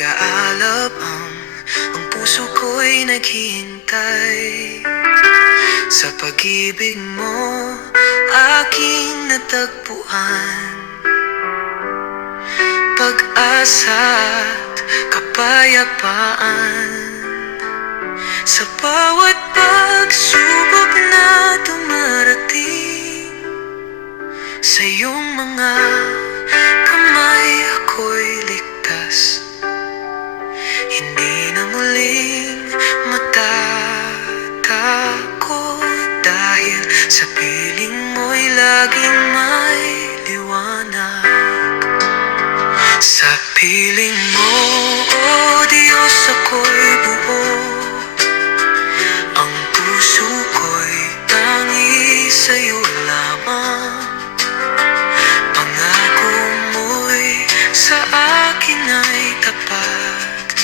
nag-aalab ang puso ko'y naghihintay sa pag-ibig mo, aking natagpuan. Pag-asa't kapayapaan sa bawat pagsubok na dumarating. Sa iyong mga kamay ako'y ligtas, hindi na muling matatakot, dahil sa piling mo'y laging may liwanag. Sa piling mo, O Diyos, ako'y buo. Ang puso ko'y tangi sa'yo lamang. Pangako mo'y sa akin ay tapat.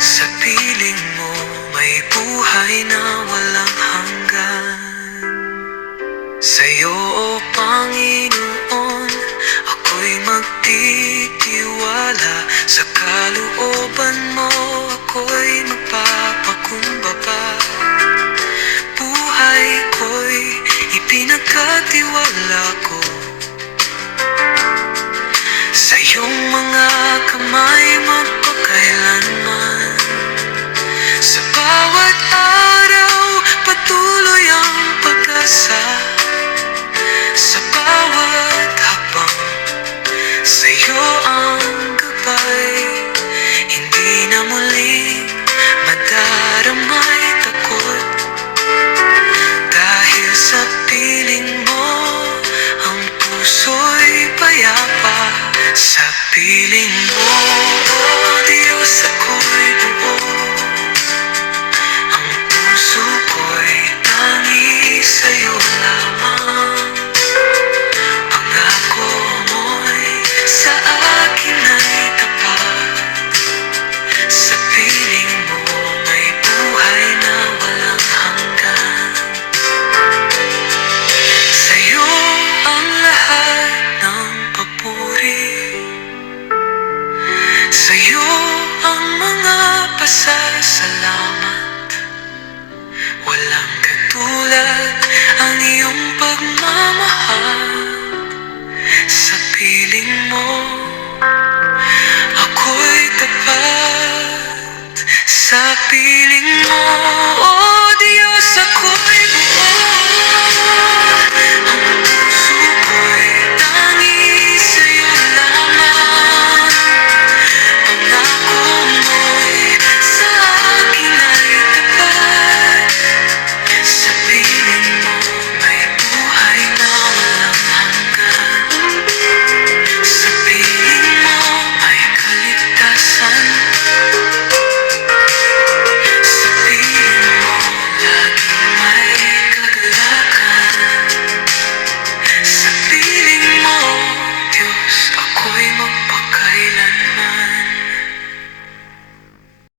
Sa piling mo may buhay na walang hanggan. Sa'yo, O Panginoon, ako'y magtitiwala. Sa kalooban mo ako'y magpapakumbaba. Buhay ko'y ipinagkatiwala ko sa iyong mga kamay magpakailanman. Sa bawat araw patuloy ang pag-asa. Sa bawat hakbang sa'yo ang gabay. Hindi na muling madaramay takot, dahil sa piling mo ang puso'y payapa. Sa piling mo, O Diyos, ako'y buo. Ang puso ko'y tangi sa'yo lamang. Pangako mo'y sa akin ay tapat. Sa piling mo may buhay na walang hanggan. Sa'yo ang lahat ng papuri. Sa'yo ang mga pasasalamat. Walang katulad ang iyong pagmamahal. Sa piling mo